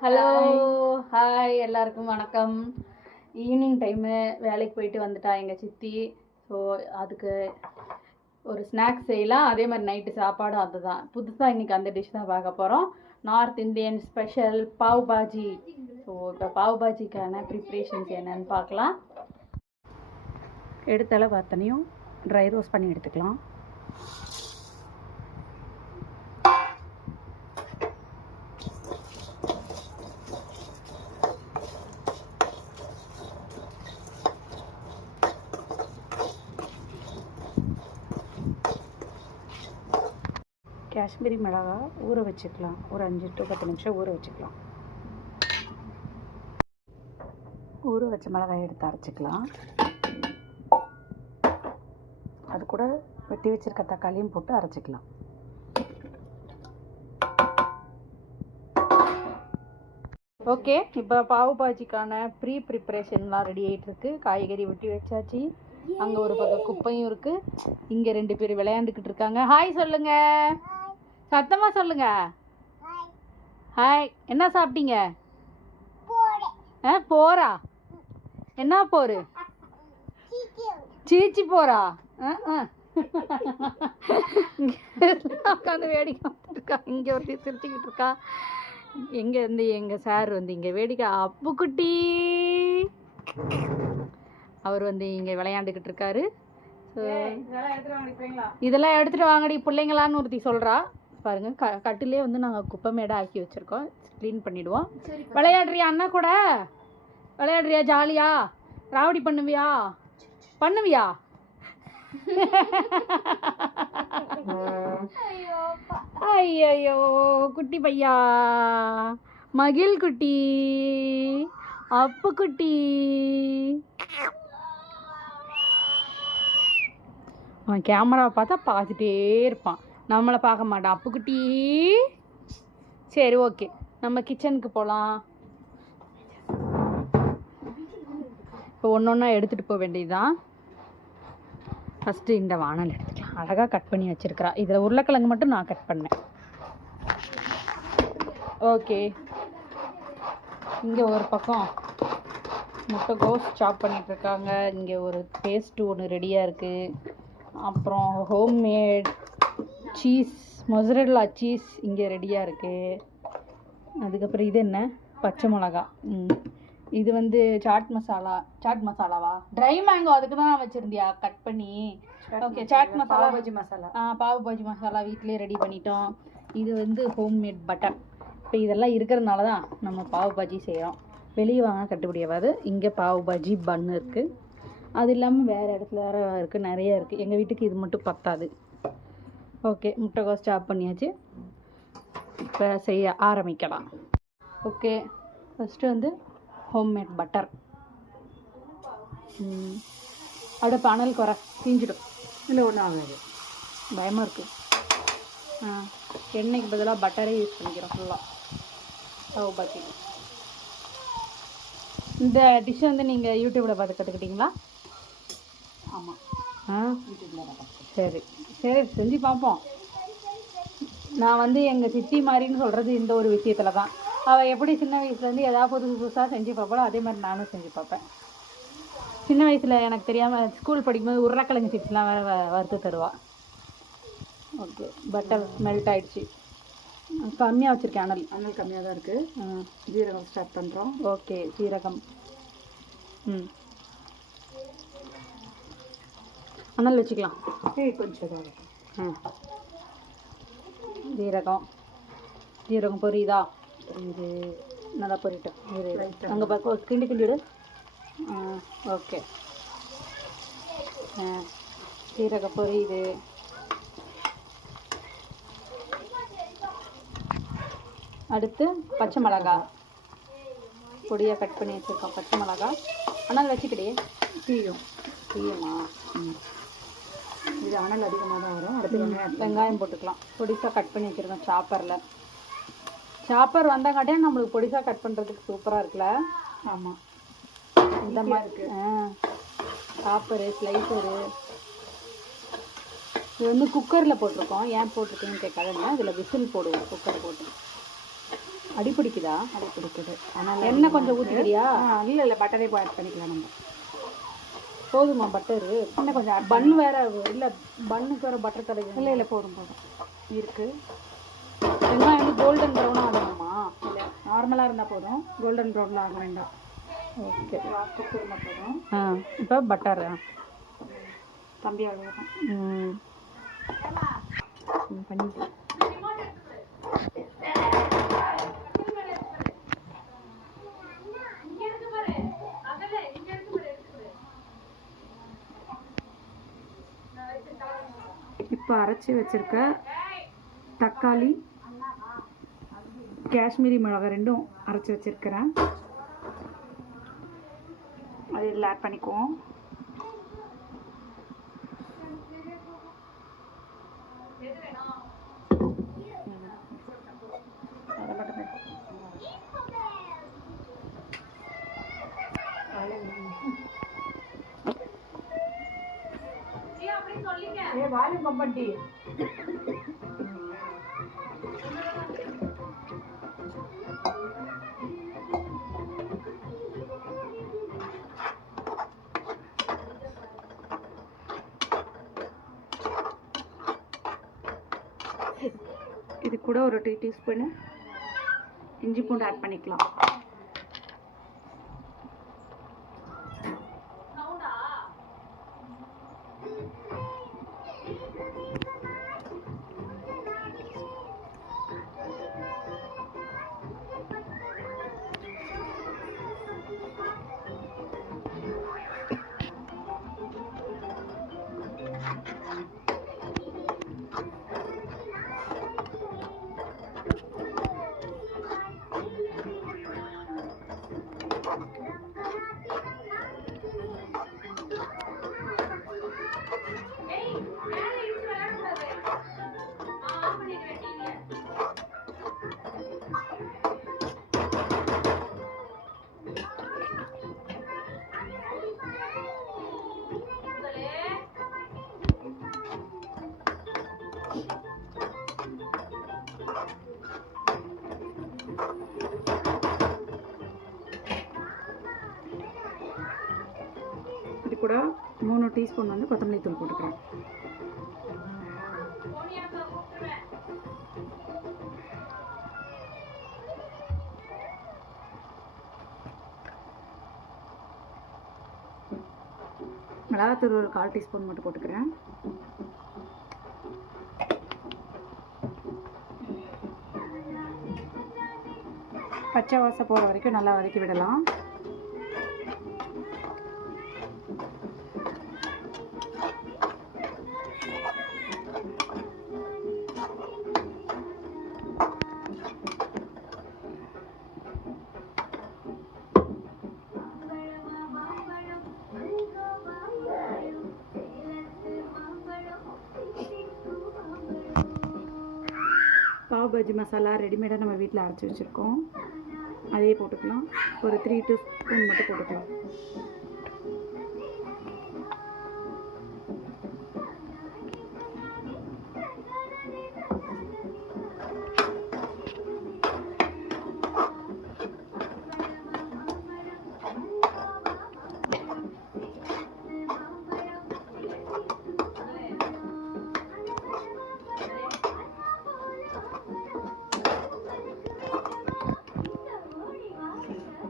Hello hi எல்லாருக்கும் வணக்கம். Evening time வேலைக்கு போயிட்டு வந்துட்டா எங்கள் சித்தி. ஸோ அதுக்கு ஒரு ஸ்நாக்ஸ் செய்யலாம், அதே மாதிரி நைட்டு சாப்பாடும் அதுதான். புதுசாக இன்றைக்கி அந்த டிஷ் தான் பார்க்க போகிறோம். North Indian special pav bhaji. So இப்போ பாவ் பாஜிக்கான ப்ரிப்ரேஷன்ஸ் என்னன்னு பார்க்கலாம். எடுத்தால பார்த்தனையும் ட்ரை ரோஸ்ட் பண்ணி எடுத்துக்கலாம். காஷ்மீரி மிளகா ஊற வச்சுக்கலாம், ஒரு 5 to 10 நிமிஷம் ஊற வச்சுக்கலாம். ஊற வச்ச மிளகாய் எடுத்து அரைச்சிக்கலாம். அது கூட வெட்டி வச்சுருக்க தக்காளியும் போட்டு அரைச்சிக்கலாம். ஓகே, இப்போ பாவு பாஜிக்கான ப்ரிப்ரேஷன்லாம் ரெடி ஆகிட்டுருக்கு. காய்கறி வெட்டி வச்சாச்சு. அங்கே ஒரு பக்கம் குப்பையும் இருக்குது. இங்கே 2 பேர் விளையாண்டுக்கிட்டு இருக்காங்க. ஹாய் சொல்லுங்க, சத்தமாக சொல்லுங்க. ஹாய். என்ன சாப்பிட்டீங்க? போரா? என்ன போரு? சீச்சி போரா? உட்காந்து வேடிக்கை இருக்கா. இங்கே ஒரு சிரிச்சுக்கிட்டு இருக்கா. எங்கே இருந்து எங்கள் சார் இங்கே வேடிக்கை. அப்புக்குட்டி அவர் இங்கே விளையாண்டுக்கிட்டு இருக்காரு. ஸோ இதெல்லாம் எடுத்துகிட்டு வாங்கடி பிள்ளைங்களான்னு ஒருத்தி சொல்கிறா பாருங்க. கட்டிலே நாங்கள் குப்பை மேடை ஆக்கி வச்சுருக்கோம். க்ளீன் பண்ணிவிடுவோம். விளையாடுறியா அண்ணா கூட? விளையாடுறியா? ஜாலியா ராவடி பண்ணுவியா? ஐயோ குட்டி பையா, மகிழ் குட்டி, அப்பு குட்டி. அவன் கேமராவை பார்த்தா பார்த்துட்டே இருப்பான், நம்மளை பார்க்க மாட்டான். அப்பு குட்டி. சரி ஓகே, நம்ம கிச்சனுக்கு போகலாம். இப்போ ஒன்று ஒன்றா எடுத்துகிட்டு போக வேண்டியதுதான். ஃபஸ்ட்டு இந்த வானல் எடுத்துக்கலாம். அழகாக கட் பண்ணி வச்சுருக்கிறா. இதில் உருளைக்கிழங்கு மட்டும் நான் கட் பண்ணேன். ஓகே, இங்கே ஒரு பக்கம் முட்டைகோஸ் சாப் பண்ணிகிட்ருக்காங்க. இங்கே ஒரு பேஸ்ட்டு ஒன்று ரெடியாக இருக்குது. அப்புறம் ஹோம்மேட் சீஸ், மொசரெல்லா சீஸ் இங்கே ரெடியாக இருக்குது. அதுக்கப்புறம் இது என்ன? பச்சை மிளகா. இது சாட் மசாலாவா? ட்ரை மேங்கோ அதுக்கு தான் வச்சுருந்தியா கட் பண்ணி? ஓகே, சாட் மசாலா, பாவ் மசாலா. பாவ் பாஜி மசாலா வீட்டிலே ரெடி பண்ணிட்டோம். இது ஹோம்மேட் பட்டர். இப்போ இதெல்லாம் இருக்கிறதுனால தான் நம்ம பாவ் பாஜி செய்கிறோம். வெளியே வாங்க கட்டுப்படியாகாது. இங்கே பாவ் பாஜி பன்னு இருக்குது. அது இல்லாமல் வேறு இடத்துல வேறு இருக்குது, நிறைய இருக்குது. எங்கள் வீட்டுக்கு இது மட்டும் பத்தாது. ஓகே, முட்டைகோஸ் சாப் பண்ணியாச்சு. இப்போ செய்ய ஆரம்பிக்கலாம். Okay, first homemade butter. அப்படியே பனல் குறை தீஞ்சிடும். இல்லை ஒன்றும் ஆகாது, பயமாக இருக்குது. எண்ணெய்க்கு பதிலாக பட்டரே யூஸ் பண்ணிக்கிறோம் ஃபுல்லாக பாவ் பாஜி. இந்த டிஷ்ஷை நீங்கள் யூடியூப்பில் பார்த்து கற்றுக்கிட்டீங்களா? ஆமாம். சரி சரி, செஞ்சு பார்ப்போம். நான் எங்கள் சித்தி மாதிரின்னு சொல்கிறது இந்த ஒரு விஷயத்தில் தான். அவள் எப்படி சின்ன வயசுலேருந்து ஏதாவது புதுசாக செஞ்சு பார்ப்பாளோ அதே மாதிரி நானும் செஞ்சு பார்ப்பேன். சின்ன வயசில் எனக்கு தெரியாமல் ஸ்கூல் படிக்கும்போது உருளைக்கிழங்கு சிப்ஸ்லாம் வேறு வறுத்து தருவாள். ஓகே, பட்டர் மெல்ட் ஆகிடுச்சு. கம்மியாக வச்சுருக்கேன். அனல் கம்மியாக தான் இருக்குது. ஜீரகம் ஸ்டார்ட் பண்ணுறோம். ஓகே, ஜீரகம். அனல் வச்சுக்கலாம். கொஞ்சம் ஜீரகம் பொரியுதா? இது நல்லா பொரிட்டோம். அங்கே பார்க்க கிண்டி கிண்டிவிடு. ஓகே, ஜீரக பொரியுது. அடுத்து பச்சை மிளகா பொடியாக கட் பண்ணி வச்சுருக்கோம். பச்சை மிளகா அனல் வச்சுக்கிட்டே தீயுமா? இது அனல் அதிகமாக தான் வரும். அடுத்து வெங்காயம் போட்டுக்கலாம். பொடிசாக கட் பண்ணி வச்சுருக்கோம் சாப்பரில். சாப்பர் வந்தாங்காட்டியும் நம்மளுக்கு பொடிசாக கட் பண்ணுறதுக்கு சூப்பராக இருக்குல்ல? ஆமாம், இந்த மாதிரி இருக்குது. சாப்பரு, ஸ்லைசரு. இது குக்கரில் போட்டிருக்கோம். ஏன் போட்டிருக்கேன்னு கேட்காதுங்க. இதில் விசில் போடுவோம் குக்கரை போட்டு. அடி பிடிக்குதா? அடி பிடிக்குது. அதனால் எண்ணெய் கொஞ்சம் ஊற்றிக்கிறியா? இல்லை பட்டரே ஆட் பண்ணிக்கலாம் நம்ம. போதுமா பட்டரு? இன்னும் கொஞ்சம் பன் வேறு இல்லை, பன்னுக்கு வேறு பட்டர் கிடைக்கும். இல்லை போதும் இருக்குது. வெங்காயம் வந்து கோல்டன் ப்ரௌனாக ஆகணுமா? இல்லை நார்மலாக இருந்தால் போதும், கோல்டன் ப்ரௌனில் ஆக வேண்டாம். ஓகே, குக் இருந்தால் போதும். இப்போ பட்டர் தம்பி அவ்வளோதான் பண்ணி. இப்போ அரைச்சி வச்சுருக்க தக்காளி, காஷ்மீரி மிளகாய் ரெண்டும் அரைச்சி வச்சுருக்கிறேன். அது இதில் ஆட் பண்ணிக்குவோம். வால்யூம் கம்பட்டி இது கூட ஒரு 2 டீஸ்பூன் இஞ்சி பூண்டு ஆட் பண்ணிக்கலாம். இது கூட 3 டீஸ்பூன் வந்து கொத்தமல்லி தூள் போட்டுக்கிறேன். மிளகாத்தூள் ஒரு 1/4 டீஸ்பூன் மட்டும் போட்டுக்கிறேன். பச்சை வாசம் போகிற வரைக்கும் நல்லா வதக்கி விடலாம். பாவ் பஜ்ஜி மசாலா ரெடிமேடாக நம்ம வீட்டில் அரைச்சி வச்சுருக்கோம், அதே போட்டுக்கலாம். ஒரு 3 டீஸ்பூன் மட்டும் போட்டுக்கலாம்.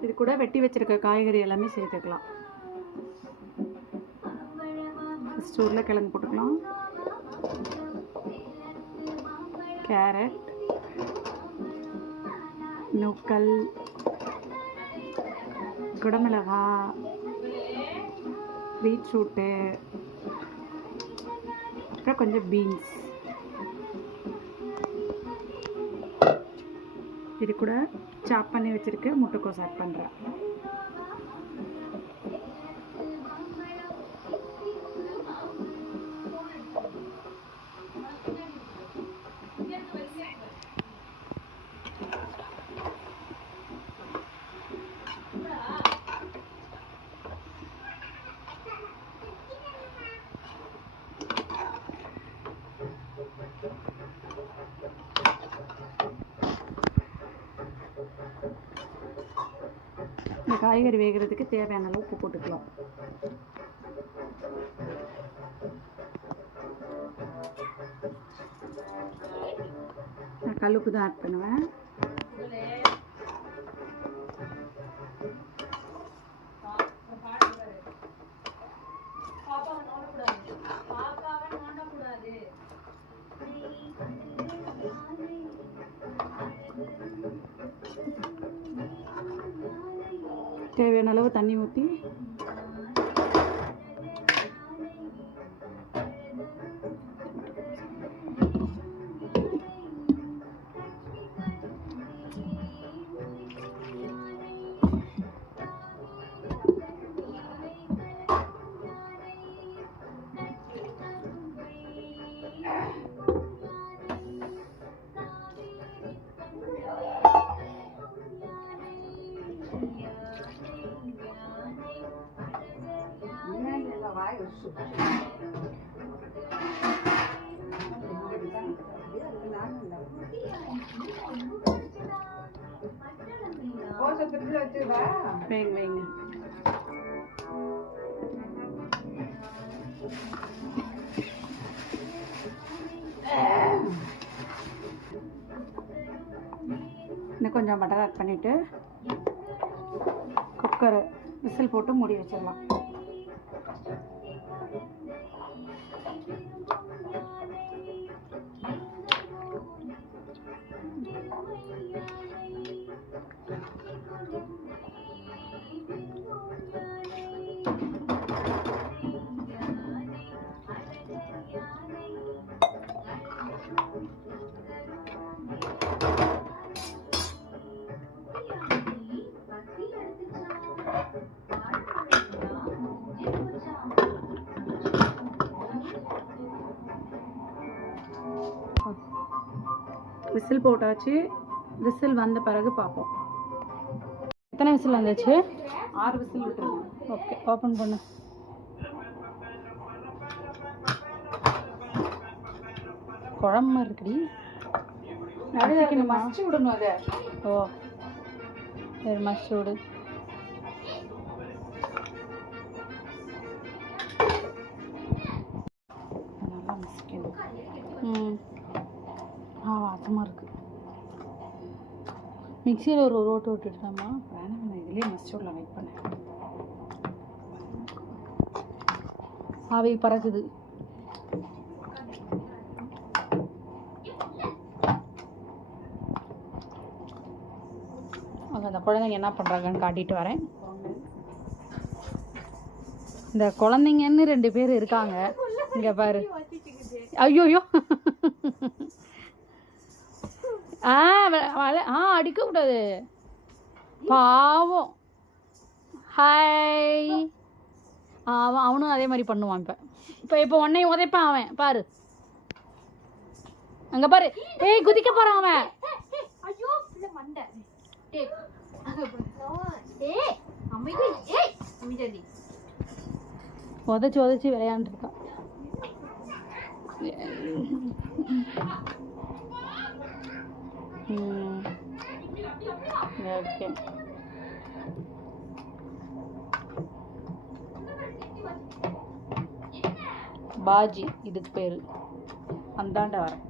இது கூட வெட்டி வச்சிருக்க காய்கறி எல்லாமே சேர்த்துக்கலாம். ஃபஸ்ட்டு உருளைக்கிழங்கு போட்டுக்கலாம், கேரட், நூக்கல், குடமிளகாய், பீட்ரூட்டு, அப்புறம் கொஞ்சம் பீன்ஸ். இது கூட சாப் பண்ணி வச்சுருக்க முட்டைக்கோஸ் ஆட் பண்ணுறேன். இந்த காய்கறி வேகிறதுக்கு தேவையான அளவு உப்பு போட்டுக்கலாம். நான் கல்லுப்பு தான் ஆட் பண்ணுவேன். தேவையான அளவு தண்ணி ஊற்றி வைங்க. இன்னும் கொஞ்சம் பட்டர் ஆட் பண்ணிவிட்டு குக்கரை விசில் போட்டு மூடி வச்சிடலாம். விசில் போட்டாச்சு. விசில் வந்த பிறகு பார்ப்போம். எத்தனை விசில் வந்துச்சு? 6 விசில் விட்டுருங்க. ஓகே, ஓப்பன் பண்ணு. குழம்பு இருக்குடி. நடுவுக்கு மசிச்சு விடணும் அதை. ஓ சரி, மசிச்சு விடு. நல்லா மசிக்கணும். வாசமாக இருக்குது. மிக்சியில் ஒரு ஓட்டு விட்டுட்டாமா? வேணாம், நான் இதுலேயே மசிச்சு விடலாம். வெயிட் பண்ணேன். ஆவி பறக்குது. அங்கே அந்த குழந்தைங்க என்ன பண்ணுறாங்கன்னு காட்டிட்டு வரேன். இந்த குழந்தைங்கன்னு 2 பேர் இருக்காங்க. இங்கே பாரு. ஐயோயோ, அடிக்கக்கூடாது பாவம். ஹாய். அவனும் அதே மாதிரி பண்ணுவான். இப்போ உன்னையும் உதைப்பான் அவன். பாரு அங்கே பாரு. ஏய், குதிக்க போகிறான் அவன். உதச்சி உதச்சி விளையாண்டுருக்கான். ஓகே, பாஜி இதுக்கு பேரு. அந்தாண்ட வரேன்.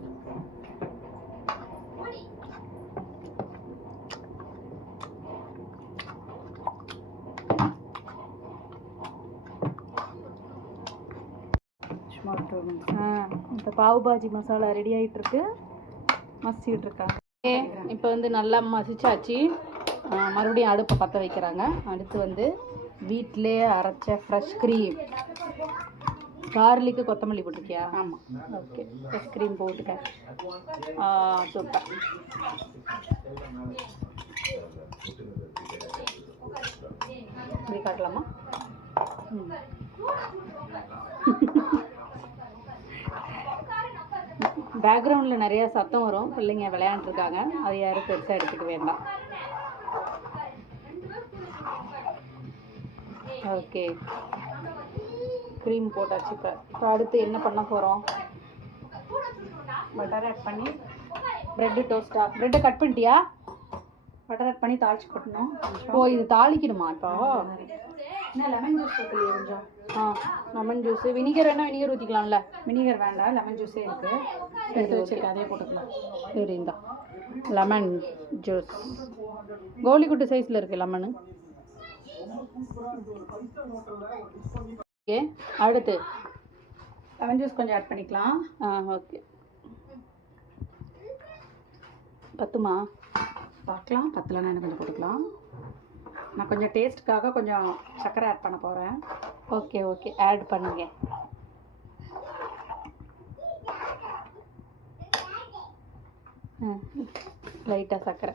இப்போ பாவு பாஜி மசாலா ரெடி ஆகிட்டு இருக்கு. மசிச்சுக்கிட்டு இருக்காங்க. இப்போ வந்து நல்லா மசிச்சாச்சு. மறுபடியும் அடுப்பை பற்ற வைக்கிறாங்க. அடுத்து வந்து வீட்டிலே அரைச்ச ஃப்ரெஷ் க்ரீம். கார்லிக்கு கொத்தமல்லி போட்டிருக்கியா? ஆமாம். ஓகே, ஃப்ரெஷ் க்ரீம் போட்டுக்க. சூப்பர். இப்படி காட்டலாமா? பேக்ரவுண்டில் நிறைய சத்தம் வரும். பிள்ளைங்க விளையாண்டுருக்காங்க. அது யாரும் பெருசாக எடுத்துக்க வேண்டாம். ஓகே, க்ரீம் போட்டாச்சு. இப்போ அடுத்து என்ன பண்ண போகிறோம்? பட்டர் ஆட் பண்ணி ப்ரெட்டு டோஸ்ட்டா? ப்ரெட்டை கட் பண்ணிட்டியா? பட்டர் ஆட் பண்ணி தாளிச்சு கொட்டணும். ஓ இது தாளிக்கணுமா இப்போ? என்ன லெமன் ஜூஸ் ஊற்றலையே கொஞ்சம்? லெமன் ஜூஸ், வினிகர் வேணா வினிகர் ஊற்றிக்கலாம்ல? வினிகர் வேண்டாம், லெமன் ஜூஸே இருக்குது, எடுத்து வச்சிருக்கேன், அதே போட்டுக்கலாம். சரி இந்தா லெமன் ஜூஸ் கோலிக்குட்டு சைஸில் இருக்குது லெமனு. ஓகே அடுத்து லெமன் ஜூஸ் கொஞ்சம் ஆட் பண்ணிக்கலாம். ஓகே பத்துமா? பார்க்கலாம், பத்தலைன்னா என்ன கொஞ்சம் போட்டுக்கலாம். நான் கொஞ்சம் டேஸ்ட்டுக்காக கொஞ்சம் சர்க்கரை ஆட் பண்ண போகிறேன். ஓகே ஓகே ஆட் பண்ணுங்க. லைட்டாக சர்க்கரை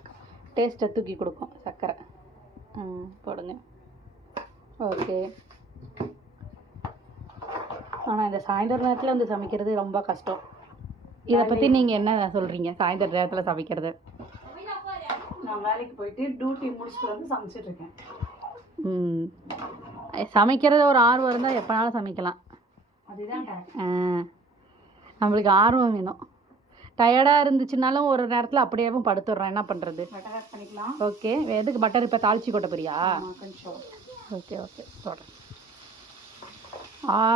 டேஸ்ட்டை தூக்கி கொடுக்கும் சர்க்கரை. போடுங்க. ஓகே. ஆனால் இந்த சாயந்தர நேரத்தில் வந்து சமைக்கிறது ரொம்ப கஷ்டம். இதை பற்றி நீங்கள் என்ன சொல்கிறீங்க? சாயந்தர நேரத்தில் சமைக்கிறது? நான் வேலைக்கு போயிட்டு டியூட்டி முடிச்சுட்டு வந்து சமைச்சிட்ருக்கேன். சமைக்கிறது ஒரு ஆர்வம் இருந்தால் எப்போனாலும் சமைக்கலாம். அதுதான் நம்மளுக்கு ஆர்வம் வேணும். டயர்டாக இருந்துச்சுனாலும் ஒரு நேரத்தில் அப்படியேவும் படுத்துடுறோம், என்ன பண்ணுறது? பட்டர் ஆட் பண்ணிக்கலாம். ஓகே எதுக்கு பட்டர் இப்போ தாளிச்சு கொட்ட போறியா? கொஞ்சம். ஓகே ஓகே சொல்கிறேன்.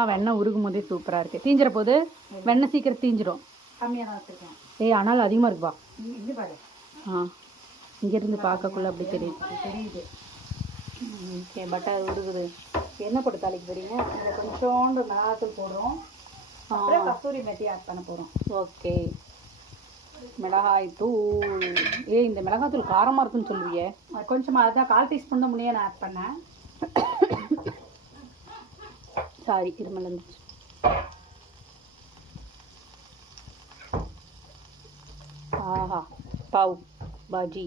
வெண்ணெய் உருகும் போதே சூப்பராக இருக்குது. தீஞ்சிற போது வெண்ணெய் சீக்கிரம் தீஞ்சிரும். கம்மியாக தான் வச்சுருக்கேன். ஆனால் அதிகமாக இருக்குப்பா. இது பாரு. இங்கேருந்து பார்க்கக்குள்ள அப்படி தெரியுது. ஓகே பட்டர் உருகுது. என்ன போட்டு தாளிக்க போறீங்க? இதில் கொஞ்சோண்டு மிளகாத்தூள் போடுறோம், அப்புறம் கஸ்தூரி மெத்தி ஆட் பண்ண போகிறோம். ஓகே மிளகாய் தூள். இந்த மிளகாய் தூள் காரமாக இருக்குன்னு சொல்லுவியே? கொஞ்சமாக அதுதான் 1/4 டீஸ்பூன் தான் முன்னே நான் ஆட் பண்ணேன். சாரி இருமல் இருந்துச்சு. ஆஹா பாவ் பாஜி,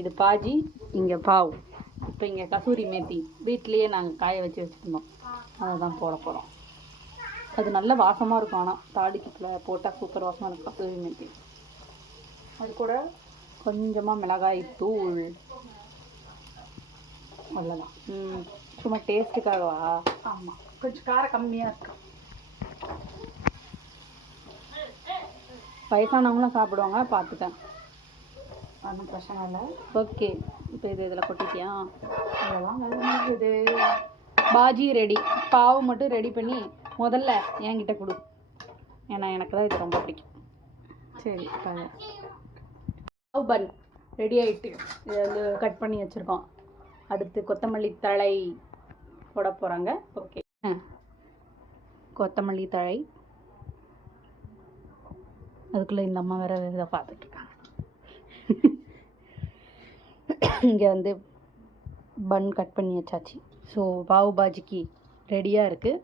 இது பாஜி, இங்கே பாவ். இப்போ இங்கே கசூரி மேத்தி வீட்லேயே நாங்கள் காய வச்சுருந்தோம், அதை தான் போட போகிறோம். அது நல்ல வாசமாக இருக்கும். ஆனால் தாளிக்கத்தில் போட்டால் சூப்பர் வாசமாக இருக்கும் கசூரி மேத்தி. அது கூட கொஞ்சமாக மிளகாய் தூள், அவ்வளோதான். சும்மா டேஸ்ட்டுக்காகவா? ஆமாம், கொஞ்சம் காரம் கம்மியாக இருக்கும். வயசானவங்களாம் சாப்பிடுவாங்க, பார்த்துட்டேன். ஒன்றும் பிரச்சனை இல்லை. ஓகே இப்போ இதில் கொட்டிட்டியா? அதெல்லாம் இது பாஜி ரெடி. பாவு மட்டும் ரெடி பண்ணி முதல்ல என்கிட்ட கொடு, ஏன்னா எனக்கு தான் இது ரொம்ப பிடிக்கும். சரி பாவ் பன் ரெடி ஆகிட்டு இதை வந்து கட் பண்ணி வச்சுருக்கோம். அடுத்து கொத்தமல்லி தழை போட போகிறாங்க. ஓகே கொத்தமல்லி தழை. அதுக்குள்ளே இந்த அம்மா வேறு இதை பார்த்துட்டு இருக்காங்க. இங்கே வந்து பன் கட் பண்ணி வச்சாச்சு. ஸோ பாவு பாஜிக்கு ரெடியாக இருக்குது.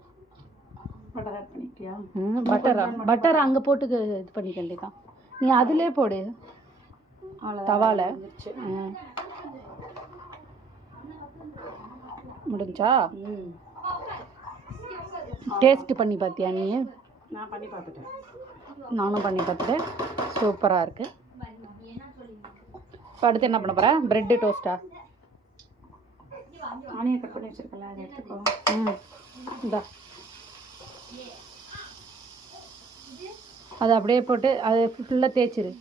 பட்டர் ஆட் பண்ணிட்டியா? பட்டர் அங்கே போட்டு இது பண்ணிக்க வேண்டியதான். நீ அதிலே போடு தவால. முடிஞ்சா? டேஸ்ட் பண்ணி பார்த்தியா நீ? நான் பண்ணி பார்த்துட்டேன். நானும் பண்ணி பார்த்துட்டேன், சூப்பராக இருக்குது. இப்போ அடுத்து என்ன பண்ண போகிறேன்? ப்ரெட்டு டோஸ்ட்டா? ஆனியன் கட் பண்ணி வச்சுருக்கல, அதை எடுத்துக்கோ. இந்தா அதை அப்படியே போட்டு அதை ஃபுல்லாக தேய்ச்சிரு.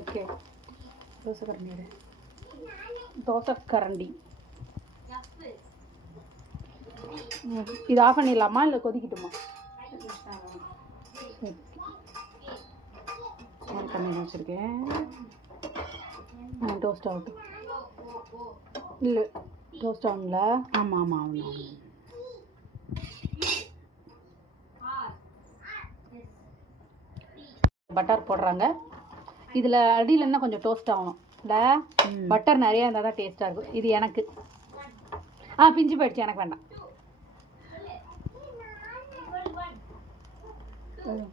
ஓகே தோசை கரண்டி. தோசை கரண்டி இது ஆஃப் பண்ணிடலாமா இல்லை கொதிக்கட்டுமா? பண்ணி வச்சுருக்கேன். டோஸ்ட் ஆகட்டும். இல்லை டோஸ்ட் ஆகல. ஆமாம் ஆமாம் ஆமாம். பட்டர் போடுறாங்க. இதில் அடியில் என்ன கொஞ்சம் டோஸ்ட் ஆகணும் இல்லை? பட்டர் நிறையா இருந்தால் தான் டேஸ்ட்டாக இருக்கும். இது எனக்கு பிஞ்சு போயிடுச்சு, எனக்கு வேண்டாம்.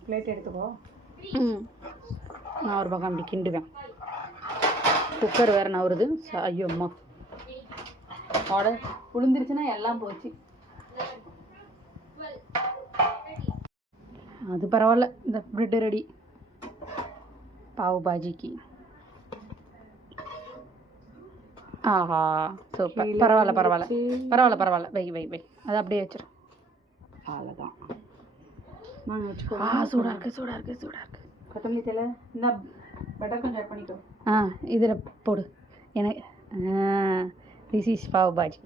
பிளேட் எடுத்துக்கோ. நான் ஒரு பக்கம் அப்படி கிண்டுவேன். குக்கர் வேறு நவருது. ஐயோ அம்மா ஆர்டர் விழுந்துருச்சுன்னா எல்லாம் போச்சு. அது பரவாயில்ல. இந்த பிரெட் ரெடி பாவ் பாஜிக்கு. ஆஹா சூப்பர். பரவாயில்ல பரவாயில்ல பரவாயில்ல பரவாயில்ல. வை வை வை, அதை அப்படியே வச்சிடும். அவ்வளோதான். வாங்க வச்சுக்கோ. சூடாக இருக்குது. கொத்தமல்லி தலை இந்த பட்டர் கொஞ்சம் ஆட் பண்ணிக்கோ. இதில் போடு. எனக்கு this is pav bhaji.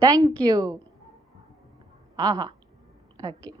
Thank you. ஆஹா, ஓகே.